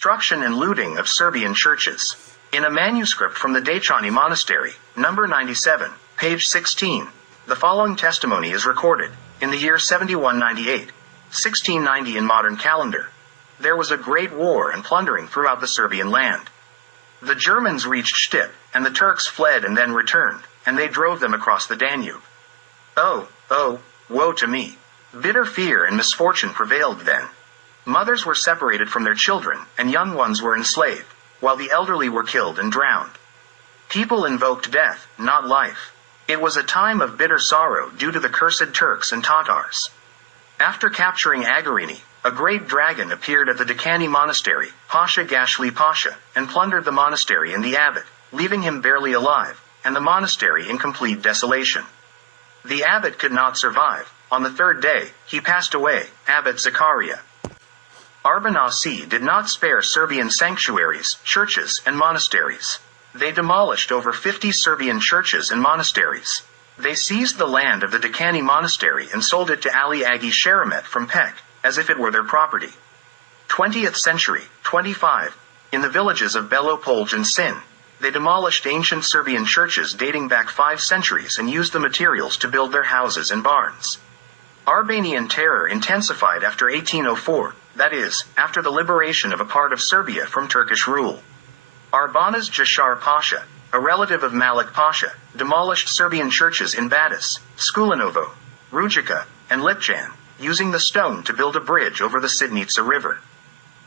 destruction and looting of Serbian churches. In a manuscript from the Dečani Monastery, number 97, page 16, the following testimony is recorded. In the year 7198, 1690 in modern calendar, there was a great war and plundering throughout the Serbian land. The Germans reached Stip, and the Turks fled and then returned, and they drove them across the Danube. Oh, woe to me! Bitter fear and misfortune prevailed then. Mothers were separated from their children, and young ones were enslaved, while the elderly were killed and drowned. People invoked death, not life. It was a time of bitter sorrow due to the cursed Turks and Tatars. After capturing Agarini, a great dragon appeared at the Dečani Monastery, Pasha Gashli Pasha, and plundered the monastery and the abbot, leaving him barely alive, and the monastery in complete desolation. The abbot could not survive. On the third day, he passed away, Abbot Zakaria. Arbanasi did not spare Serbian sanctuaries, churches, and monasteries. They demolished over 50 Serbian churches and monasteries. They seized the land of the Dečani Monastery and sold it to Ali Agi Sharamet from Pek, as if it were their property. 20th century, 25. In the villages of Belo Polje and Sin, they demolished ancient Serbian churches dating back 5 centuries and used the materials to build their houses and barns. Albanian terror intensified after 1804, that is, after the liberation of a part of Serbia from Turkish rule. Arbanas Jashar Pasha, a relative of Malik Pasha, demolished Serbian churches in Batis, Skulinovo, Rujica, and Lipjan, using the stone to build a bridge over the Sidnica River.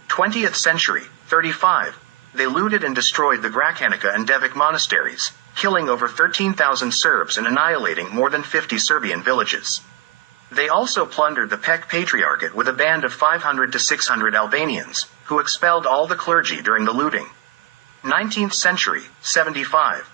20th century, 35. They looted and destroyed the Gračanica and Devic monasteries, killing over 13,000 Serbs and annihilating more than 50 Serbian villages. They also plundered the Pek Patriarchate with a band of 500 to 600 Albanians, who expelled all the clergy during the looting. 19th century, 75.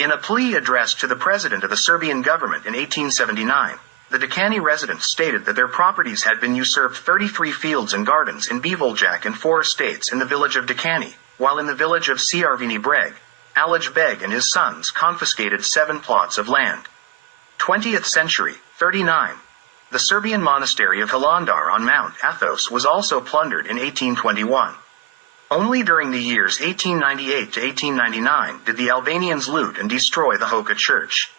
In a plea addressed to the president of the Serbian government in 1879, the Dečani residents stated that their properties had been usurped 33 fields and gardens in Bivoljak and 4 estates in the village of Dečani, while in the village of Siarvini Breg, Alij Beg and his sons confiscated 7 plots of land. 20th century, 39. The Serbian monastery of Hilandar on Mount Athos was also plundered in 1821. Only during the years 1898 to 1899 did the Albanians loot and destroy the Hoka church.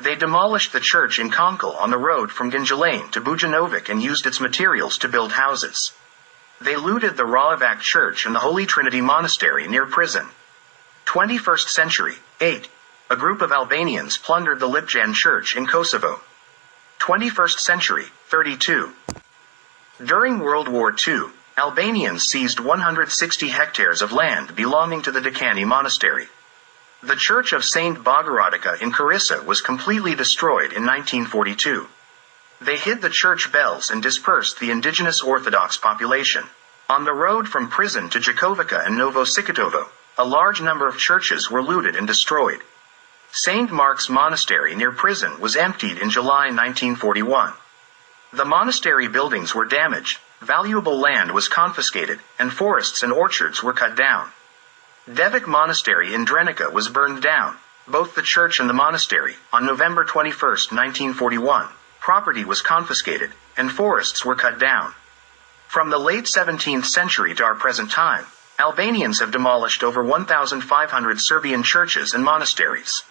They demolished the church in Konkel on the road from Ginjalain to Bujanovic and used its materials to build houses. They looted the Raovac church and the Holy Trinity monastery near prison. 21st century, 8. A group of Albanians plundered the Lipjan church in Kosovo. 21st century, 32. During World War II, Albanians seized 160 hectares of land belonging to the Dečani monastery. The church of Saint Bogorodica in Karissa was completely destroyed in 1942. They hid the church bells and dispersed the indigenous Orthodox population. On the road from prison to Jakovica and Novo Sikatovo, a large number of churches were looted and destroyed. St. Mark's Monastery near prison was emptied in July 1941. The monastery buildings were damaged, valuable land was confiscated, and forests and orchards were cut down. Devic Monastery in Drenica was burned down, both the church and the monastery, on November 21, 1941. Property was confiscated, and forests were cut down. From the late 17th century to our present time, Albanians have demolished over 1,500 Serbian churches and monasteries.